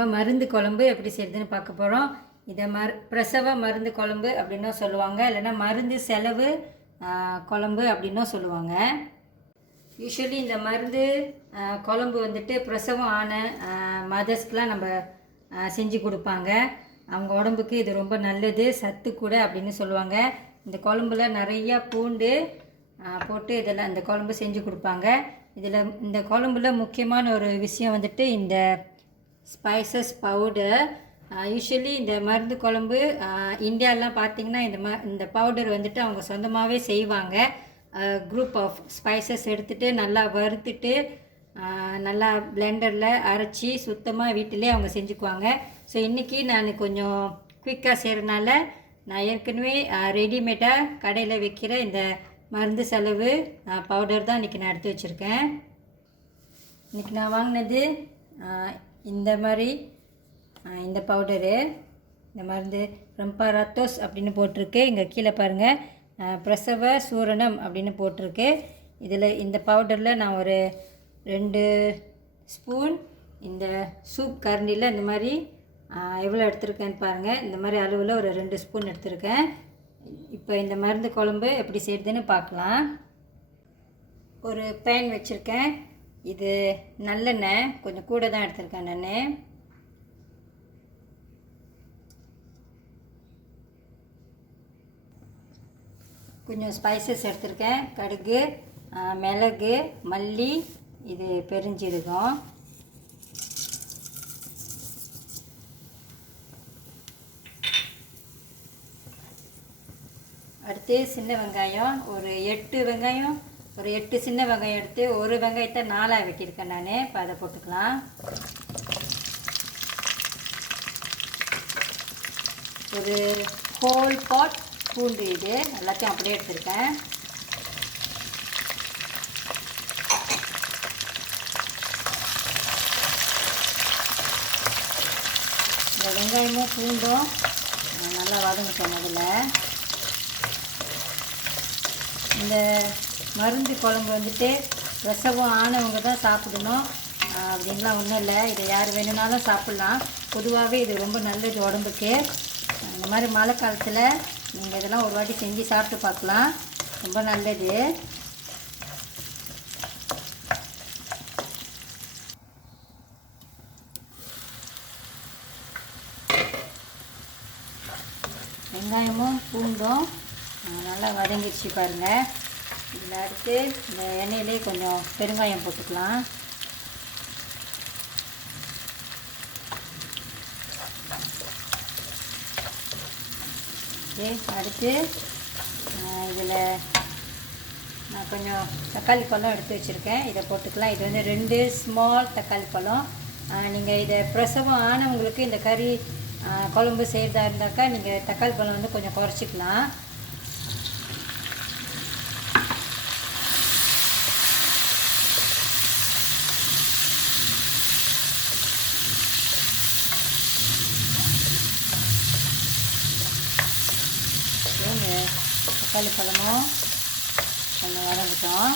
நம்ம மருந்து குழம்பு எப்படி செய்யுதுன்னு பார்க்க போகிறோம். இதை பிரசவ மருந்து குழம்பு அப்படின்னும் சொல்லுவாங்க, இல்லைன்னா மருந்து செலவு குழம்பு அப்படின்னும் சொல்லுவாங்க. யூஸ்வலி இந்த மருந்து குழம்பு வந்துட்டு பிரசவம் ஆன மதர்ஸ்க்கெலாம் நம்ம செஞ்சு கொடுப்பாங்க. அவங்க உடம்புக்கு இது ரொம்ப நல்லது, சத்து கூட அப்படின்னு சொல்லுவாங்க. இந்த குழம்புல நிறையா பூண்டு போட்டு இதில் அந்த குழம்பு செஞ்சு கொடுப்பாங்க. இந்த குழம்புல முக்கியமான ஒரு விஷயம் வந்துட்டு இந்த ஸ்பைசஸ் பவுடர். யூஸ்வலி இந்த மருந்து குழம்பு இந்தியாவிலாம் பார்த்திங்கன்னா இந்த பவுடர் வந்துட்டு அவங்க சொந்தமாகவே செய்வாங்க. குரூப் ஆஃப் ஸ்பைசஸ் எடுத்துகிட்டு நல்லா வறுத்துட்டு நல்லா பிளெண்டரில் அரைச்சி சுத்தமாக வீட்டிலே அவங்க செஞ்சுக்குவாங்க. ஸோ இன்றைக்கி நான் கொஞ்சம் குயிக்காக செய்கிறனால நான் ஏற்கனவே ரெடிமேடாக கடையில் வைக்கிற இந்த மருந்து செலவு பவுடர் தான் இன்றைக்கி நான் எடுத்து வச்சுருக்கேன். இன்றைக்கி நான் வாங்கினது இந்த மாதிரி இந்த பவுடரு, இந்த மருந்து ரம்பராத்தோஸ் அப்படின்னு போட்டிருக்கு. இங்கே கீழே பாருங்கள், பிரசவ சூரணம் அப்படின்னு போட்டிருக்கு. இந்த பவுடரில் நான் ஒரு 2 ஸ்பூன் இந்த சூப் கரண்டியில் இந்த மாதிரி எவ்வளோ எடுத்திருக்கேன்னு பாருங்கள். இந்த மாதிரி அளவில் ஒரு 2 ஸ்பூன் எடுத்திருக்கேன். இப்போ இந்த மருந்து குழம்பு எப்படி செய்யுதுன்னு பார்க்கலாம். ஒரு பேன் வச்சுருக்கேன். இது நல்லெண்ணெய் கொஞ்சம் கூட தான் எடுத்திருக்கேன் நான். கொஞ்சம் ஸ்பைசஸ் எடுத்திருக்கேன். கடுகு, மிளகு, மல்லி, இது பெருஞ்சீரகம். அடுத்து சின்ன வெங்காயம் ஒரு 8 வெங்காயம், ஒரு 8 சின்ன வெங்காயம் எடுத்து ஒரு வெங்காயத்தை 4ஆக வெட்டியிருக்கேன் நான். இப்போ அதை போட்டுக்கலாம். ஒரு ஹோல் பாட் பூண்டு, இது எல்லாத்தையும் அப்படியே எடுத்துருக்கேன். இந்த வெங்காயமும் பூண்டும் நல்லா வதங்கிட்டோம். அதில் இந்த மருந்து குழம்பு வந்துட்டு பிரசவம் ஆனவங்க தான் சாப்பிடணும் அப்படின்லாம் ஒன்றும் இல்லை. இதை யார் வேணும்னாலும் சாப்பிட்லாம். பொதுவாகவே இது ரொம்ப நல்லது உடம்புக்கு. இந்த மாதிரி மழை காலத்தில் நீங்கள் இதெல்லாம் ஒரு வாட்டி செஞ்சு சாப்பிட்டு பார்க்கலாம், ரொம்ப நல்லது. வெங்காயமும் பூண்டும் நல்லா வதங்கிடுச்சு பாருங்கள். இதில் அடுத்து இந்த எண்ணெயிலே கொஞ்சம் பெருங்காயம் போட்டுக்கலாம். அடுத்து இதில் நான் கொஞ்சம் தக்காளி பழம் எடுத்து வச்சுருக்கேன், இதை போட்டுக்கலாம். இது வந்து 2 ஸ்மால் தக்காளி பழம். நீங்கள் இதை பிரசவம் ஆனவங்களுக்கு இந்த கறி குழம்பு செய்கிறதா இருந்தாக்கா நீங்கள் தக்காளி பழம் வந்து கொஞ்சம் குறைச்சிக்கலாம். தக்காளி பழமும் கொஞ்சம் வதங்கிட்டோம்.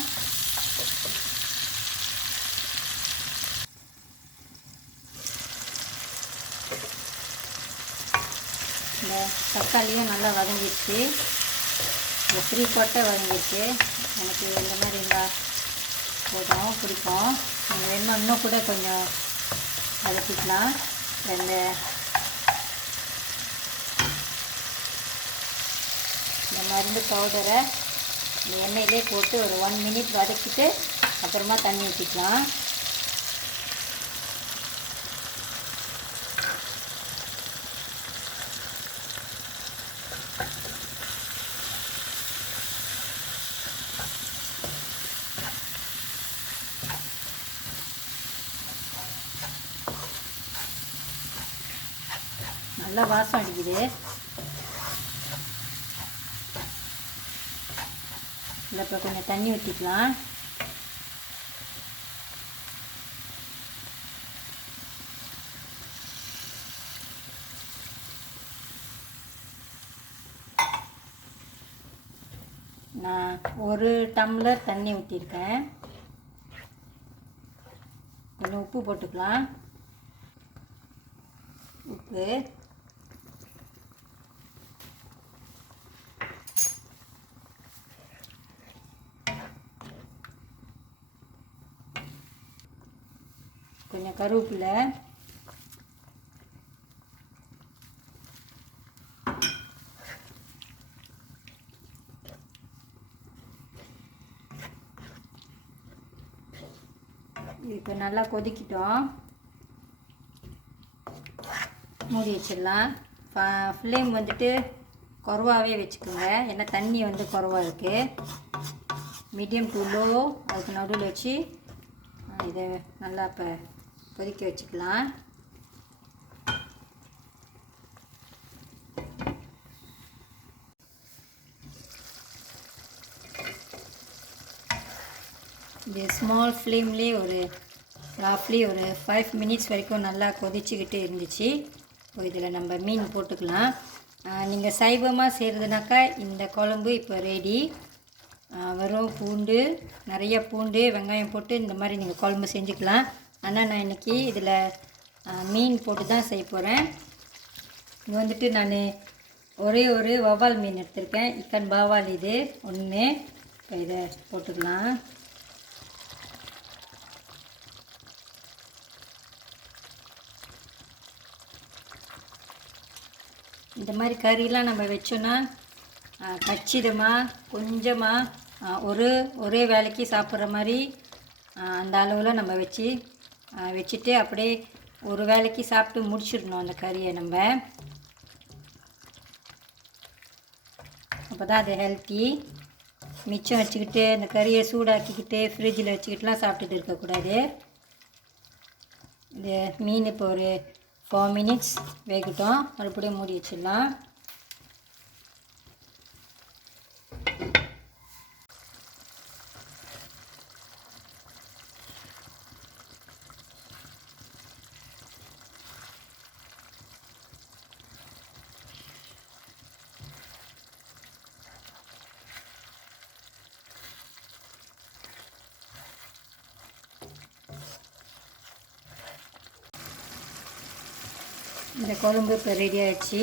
இந்த தக்காளியும் நல்லா வதங்கிடுச்சு. இந்த 3/4 வதங்கிடுச்சு. எனக்கு இந்த மாதிரி இருந்தால் போதும், பிடிக்கும். நீங்கள் வேணுமா இன்னும் கூட கொஞ்சம் வதக்கிக்கலாம். இந்த மருந்து பவுடரை இந்த எண்ணெயிலே போட்டு ஒரு 1 மினிட் வதக்கிட்டு அப்புறமா தண்ணி ஊற்றிக்கலாம். நல்லா வாசம் அடிக்குது. இப்போ கொஞ்சம் தண்ணி ஊற்றிக்கலாம். நான் 1 டம்ளர் தண்ணி ஊற்றிருக்கேன். கொஞ்சம் உப்பு போட்டுக்கலாம். உப்பு, கொஞ்சம் கருவேப்பிலை, இப்போ நல்லா கொதிக்கிட்டோம். மூடி வச்சிடலாம். ஃப்ளேம் வந்துட்டு குறவாகவே வச்சுக்கோங்க, ஏன்னா தண்ணி வந்து குறவா இருக்குது. மீடியம் டு லோ அதுக்கு நடுவில் வச்சு இதை நல்லா இப்போ கொதிக்க வச்சுக்கலாம். இது ஸ்மால் ஃப்ளேம்லேயே ஒரு ராஃப்லி ஒரு 5 மினிட்ஸ் வரைக்கும் நல்லா கொதிச்சுக்கிட்டு இருந்துச்சு. இப்போ இதில் நம்ம மீன் போட்டுக்கலாம். நீங்கள் சைவமாக செய்கிறதுனாக்கா இந்த குழம்பு இப்போ ரெடி. வெறும் பூண்டு, நிறைய பூண்டு வெங்காயம் போட்டு இந்த மாதிரி நீங்கள் குழம்பு செஞ்சுக்கலாம். ஆனால் நான் இன்றைக்கி இதில் மீன் போட்டு தான் செய்ய போகிறேன். இது வந்துட்டு நான் ஒரே ஒரு வவ்வால் மீன் எடுத்திருக்கேன், இக்கன் bawal இது ஒன்று. இப்போ இதை போட்டுக்கலாம். இந்த மாதிரி கறிலாம் நம்ம வச்சோன்னா கச்சிதமாக கொஞ்சமாக ஒரே வேலைக்கு சாப்பிட்ற மாதிரி அந்த அளவில் நம்ம வச்சுட்டு அப்படியே ஒரு வேலைக்கு சாப்பிட்டு முடிச்சிடணும் அந்த கறியை நம்ம. அப்போ தான் அது ஹெல்த்தி. மிச்சம் வச்சுக்கிட்டு அந்த கறியை சூடாக்கிக்கிட்டு ஃப்ரிட்ஜில் வச்சுக்கிட்டுலாம் சாப்பிட்டுட்டு இருக்கக்கூடாது. இந்த மீன் இப்போ ஒரு 4 மினிட்ஸ் வேகட்டும். மறுபடியும் மூடி வச்சிடலாம். இந்த குழம்பு இப்போ ரெடி ஆகிடுச்சு.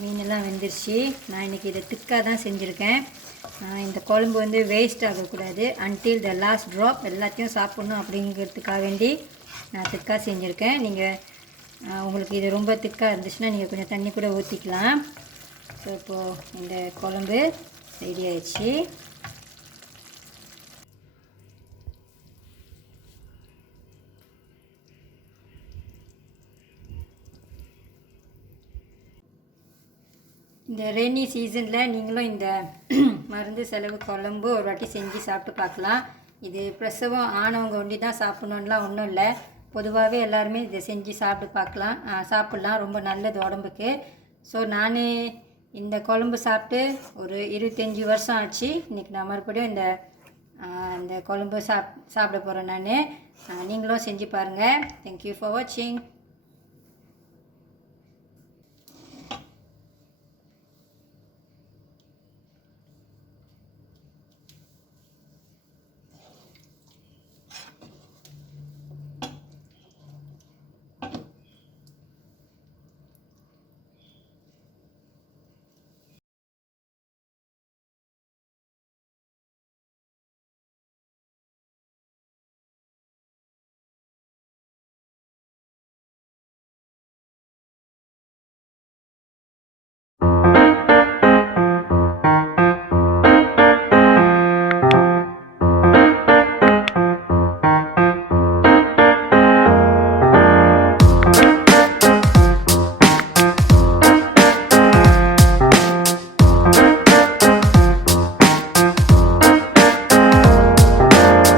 மீனெல்லாம் வெந்துருச்சு. நான் இன்றைக்கி இதை திக்காக தான் செஞ்சுருக்கேன். இந்த குழம்பு வந்து வேஸ்ட் ஆகக்கூடாது. until the last drop எல்லாத்தையும் சாப்பிட்ணும் அப்படிங்கிறதுக்காக வேண்டி நான் திக்காக செஞ்சுருக்கேன். நீங்கள் உங்களுக்கு இது ரொம்ப திக்காக இருந்துச்சுன்னா நீங்கள் கொஞ்சம் தண்ணி கூட ஊற்றிக்கலாம். ஸோ இப்போது இந்த குழம்பு ரெடி ஆகிடுச்சு. இந்த ரெய்னி சீசனில் நீங்களும் இந்த மருந்து செலவு குழம்பு ஒரு வாட்டி செஞ்சு சாப்பிட்டு பார்க்கலாம். இது பிரசவம் ஆனவங்க ஒண்டி தான் சாப்பிட்ணுன்னுலாம் ஒன்றும் இல்லை. பொதுவாகவே எல்லாருமே இதை செஞ்சு சாப்பிட்லாம். ரொம்ப நல்லது உடம்புக்கு. ஸோ நான் இந்த குழம்பு சாப்பிட்டு ஒரு 25 வருஷம் ஆச்சு. இன்றைக்கி நான் மறுபடியும் இந்த குழம்பு சாப்பிட போகிறேன். நீங்களும் செஞ்சு பாருங்கள். தேங்க்யூ ஃபார் வாட்சிங்.